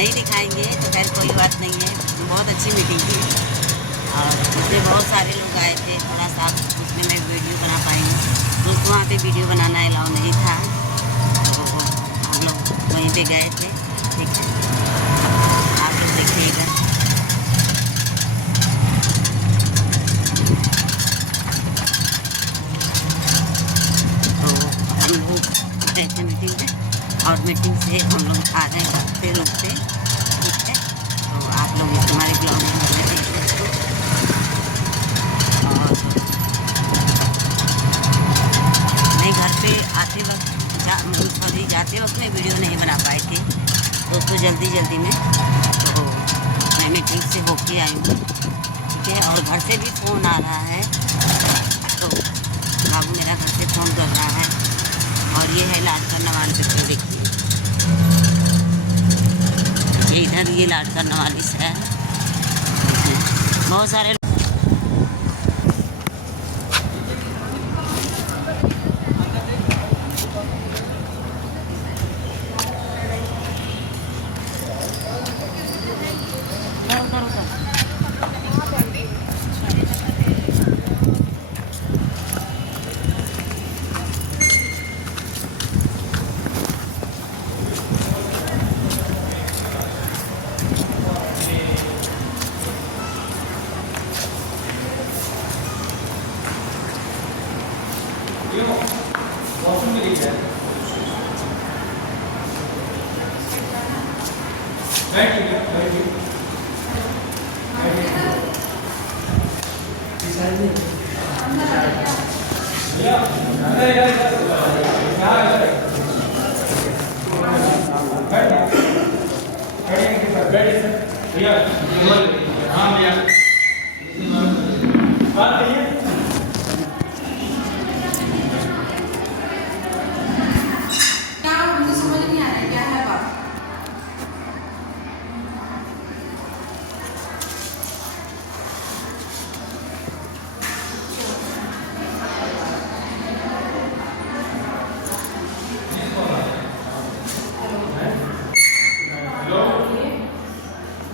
नहीं दिखाएंगे तो खैर कोई बात नहीं है। बहुत अच्छी मीटिंग थी और उसमें बहुत सारे लोग आए थे। थोड़ा सा उसमें मैं वीडियो बना पाई, तो वहाँ पे वीडियो बनाना अलाउ नहीं था, तो हम लोग वहीं पे गए थे। ठीक है, आप लोग देखिएगा। तो हम लोग गए थे मीटिंग में और मीटिंग से हम लोग आ रहे हैं फिर रूम पे। ठीक है, तो आप लोग हमारे ब्लॉग में देखिए इसको। और मैं घर पे आते वक्त सॉरी जाते वक्त में वीडियो नहीं बना पाई थी दोस्तों, जल्दी में। तो मैं मीटिंग से होके आई हूँ। ठीक है, और घर से भी फ़ोन आ रहा है, तो बाबू मेरा घर से फ़ोन कर रहा है। और ये है लाड करने वाले बच्चे, देखिए इधर ये लाड करने वाली है। बहुत सारे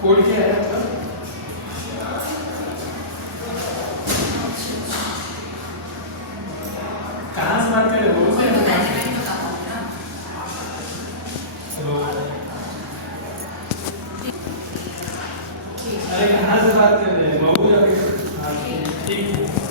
कोड क्या है आपका? कहाँ से बात कर रहे हो? हेलो, अरे कहाँ से बात कर रहे हैं? बहू या ठीक।